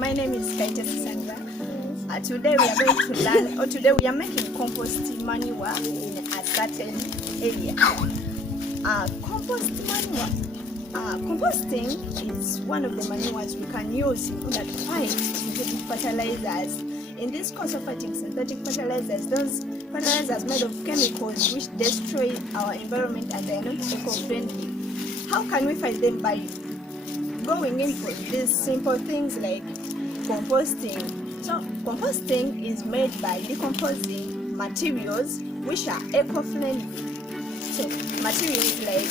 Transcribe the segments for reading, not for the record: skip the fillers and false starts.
My name is Sandra. Today we are going to learn, or today we are making compost manure in a certain area. Compost manure. Composting is one of the manures we can use in order to fight synthetic fertilizers. In this course of fighting synthetic fertilizers, those fertilizers made of chemicals which destroy our environment and they are not eco-friendly. How can we fight them? By going in for these simple things like composting. So composting is made by decomposing materials which are eco-friendly. So materials like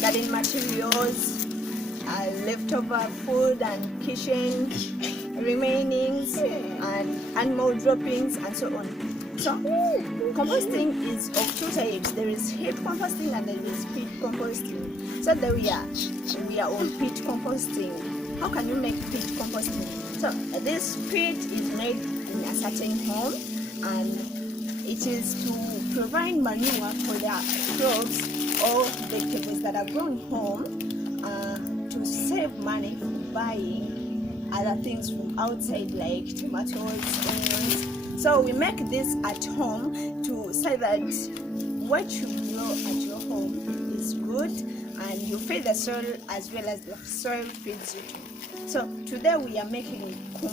garden materials, leftover food and kitchen remainings, and animal droppings, and so on. So composting is of two types. There is heap composting and there is pit composting. So there we are on pit composting. How can you make pit composting? So this pit is made in a certain home, and it is to provide manure for the crops or vegetables that are grown home, to save money from buying other things from outside like tomatoes, onions. So we make this at home to say that what you grow at your home is good and you feed the soil as well as the soil feeds you. So today we are making pit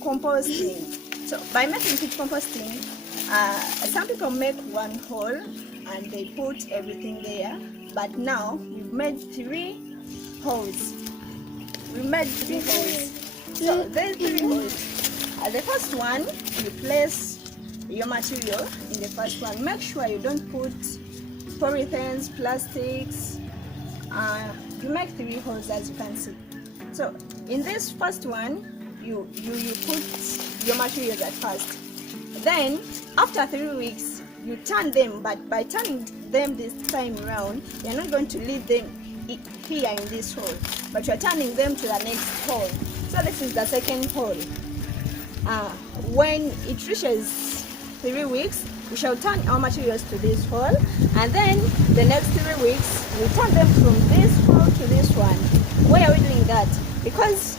composting. So by making pit composting, some people make one hole and they put everything there, but now we've made three holes. So there's three holes. The first one, you place your material in the first one. Make sure you don't put polythenes, plastics. You make three holes as you can see. So in this first one, you put your materials at first. Then after 3 weeks, you turn them, but by turning them this time around, you're not going to leave them here in this hole, but you're turning them to the next hole. So this is the second hole. When it reaches 3 weeks, we shall turn our materials to this hole, and then the next 3 weeks, we turn them from this hole to this one. Why are we doing that? Because,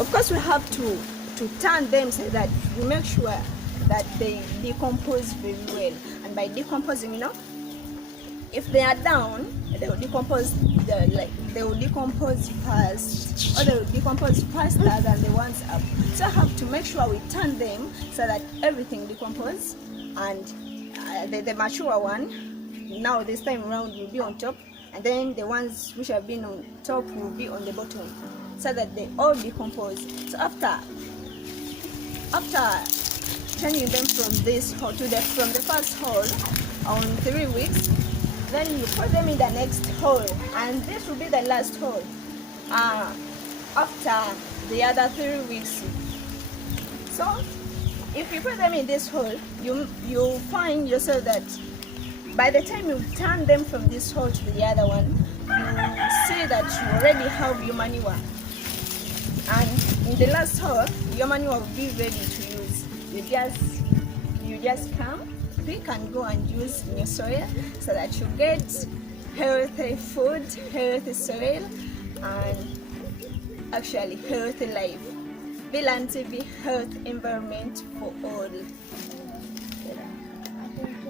of course, we have to turn them so that we make sure that they decompose very well. And by decomposing, if they are down, they will decompose fast, or they will decompose faster than the ones up. So I have to make sure we turn them so that everything decomposes, and the mature one, now this time around, will be on top, and then the ones which have been on top will be on the bottom, so that they all decompose. So after changing them from this hole to from the first hole on 3 weeks, then you put them in the next hole, and this will be the last hole after the other 3 weeks. So if you put them in this hole, you'll find yourself that by the time you turn them from this hole to the other one, you see that you already have your manure, and in the last hole your manure will be ready to use. You just come, pick and go and use in your soil so that you get healthy food, healthy soil, and actually healthy life. Be healthy environment for all.